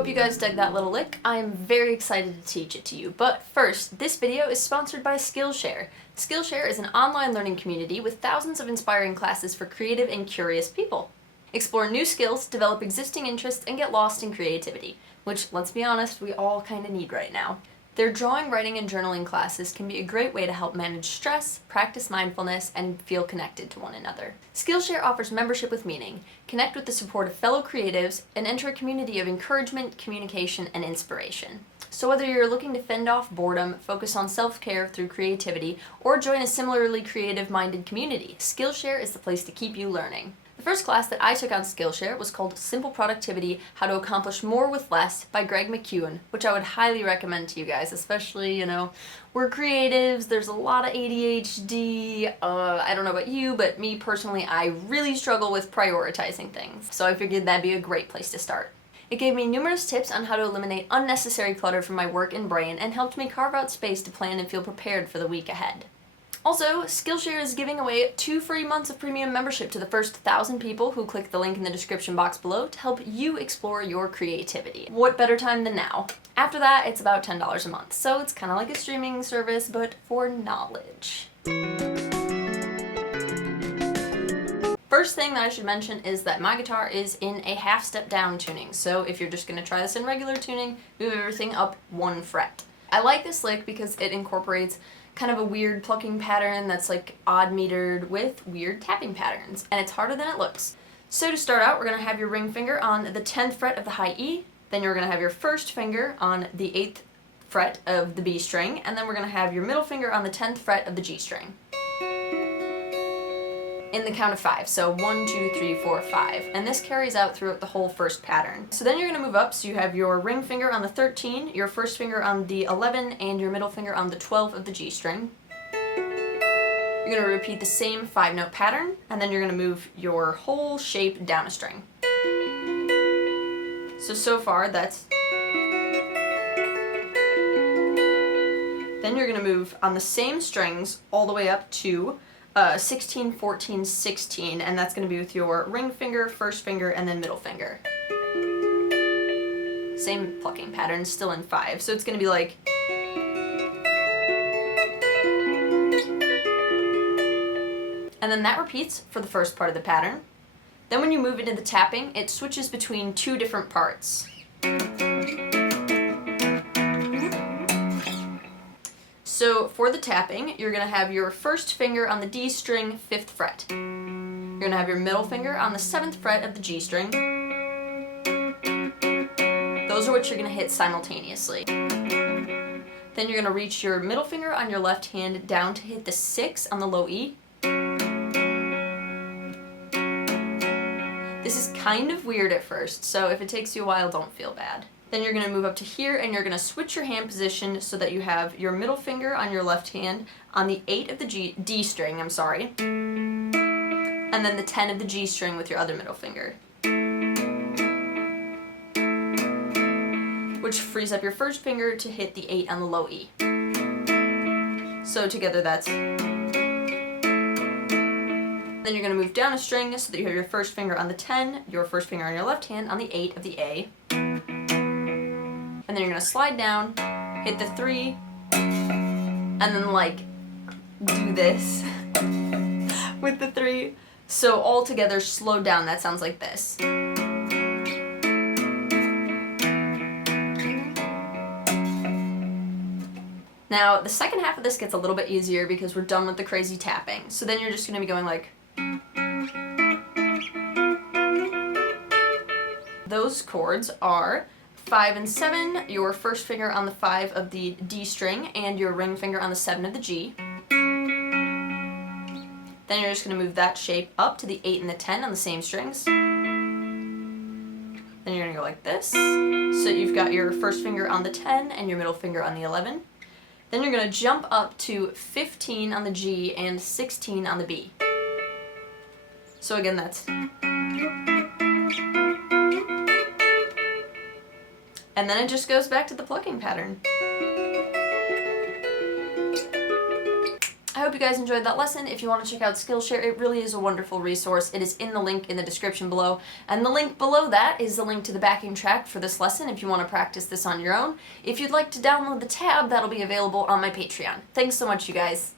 hope you guys dug that little lick. I am very excited to teach it to you. But first, this video is sponsored by Skillshare. Skillshare is an online learning community with thousands of inspiring classes for creative and curious people. Explore new skills, develop existing interests, and get lost in creativity, which, let's be honest, we all kind of need right now. Their drawing, writing, and journaling classes can be a great way to help manage stress, practice mindfulness, and feel connected to one another. Skillshare offers membership with meaning. Connect with the support of fellow creatives and enter a community of encouragement, communication, and inspiration. So whether you're looking to fend off boredom, focus on self-care through creativity, or join a similarly creative-minded community, Skillshare is the place to keep you learning. The first class that I took on Skillshare was called Simple Productivity: How to Accomplish More with Less by Greg McKeown, which I would highly recommend to you guys, especially, we're creatives, there's a lot of ADHD, I don't know about you, but me personally, I really struggle with prioritizing things, so I figured that'd be a great place to start. It gave me numerous tips on how to eliminate unnecessary clutter from my work and brain, and helped me carve out space to plan and feel prepared for the week ahead. Also, Skillshare is giving away 2 free months of premium membership to the first 1,000 people who click the link in the description box below to help you explore your creativity. What better time than now? After that, it's about $10 a month, so it's kind of like a streaming service, but for knowledge. First thing that I should mention is that my guitar is in a half step down tuning, so if you're just going to try this in regular tuning, move everything up 1 fret. I like this lick because it incorporates kind of a weird plucking pattern that's like odd metered with weird tapping patterns, and it's harder than it looks. So to start out, we're going to have your ring finger on the 10th fret of the high E, then you're going to have your first finger on the 8th fret of the B string, and then we're going to have your middle finger on the 10th fret of the G string. In the count of 5, so 1, 2, 3, 4, 5, and this carries out throughout the whole first pattern. So then you're going to move up, so you have your ring finger on the 13, your first finger on the 11, and your middle finger on the 12 of the G string. You're going to repeat the same 5-note pattern, and then you're going to move your whole shape down a string. So far that's... Then you're going to move on the same strings all the way up to 16, 14, 16, and that's going to be with your ring finger, first finger, and then middle finger. Same plucking pattern, still in 5, so it's going to be like... And then that repeats for the first part of the pattern. Then when you move into the tapping, it switches between 2 different parts. So for the tapping, you're going to have your first finger on the D string, 5th fret. You're going to have your middle finger on the 7th fret of the G string. Those are what you're going to hit simultaneously. Then you're going to reach your middle finger on your left hand down to hit the 6 on the low E. This is kind of weird at first, so if it takes you a while, don't feel bad. Then you're going to move up to here, and you're going to switch your hand position so that you have your middle finger on your left hand on the 8 of the D string, and then the 10 of the G string with your other middle finger. Which frees up your first finger to hit the 8 on the low E. So together that's... Then you're going to move down a string so that you have your first finger on the 10, your first finger on your left hand on the 8 of the A. And then you're going to slide down, hit the 3, and then do this with the 3. So all together, slowed down, that sounds like this. Now, the second half of this gets a little bit easier because we're done with the crazy tapping. So then you're just going to be going like... Those chords are 5 and 7, your first finger on the 5 of the D string, and your ring finger on the 7 of the G. Then you're just going to move that shape up to the 8 and the 10 on the same strings. Then you're going to go like this. So you've got your first finger on the 10 and your middle finger on the 11. Then you're going to jump up to 15 on the G and 16 on the B. So again, that's... And then it just goes back to the plucking pattern. I I hope you guys enjoyed that lesson. If you want to check out Skillshare, it really is a wonderful resource. It is in the link in the description below. And the link below that is the link to the backing track for this lesson if you want to practice this on your own. If you'd like to download the tab, that'll be available on my Patreon. Thanks so much, you guys.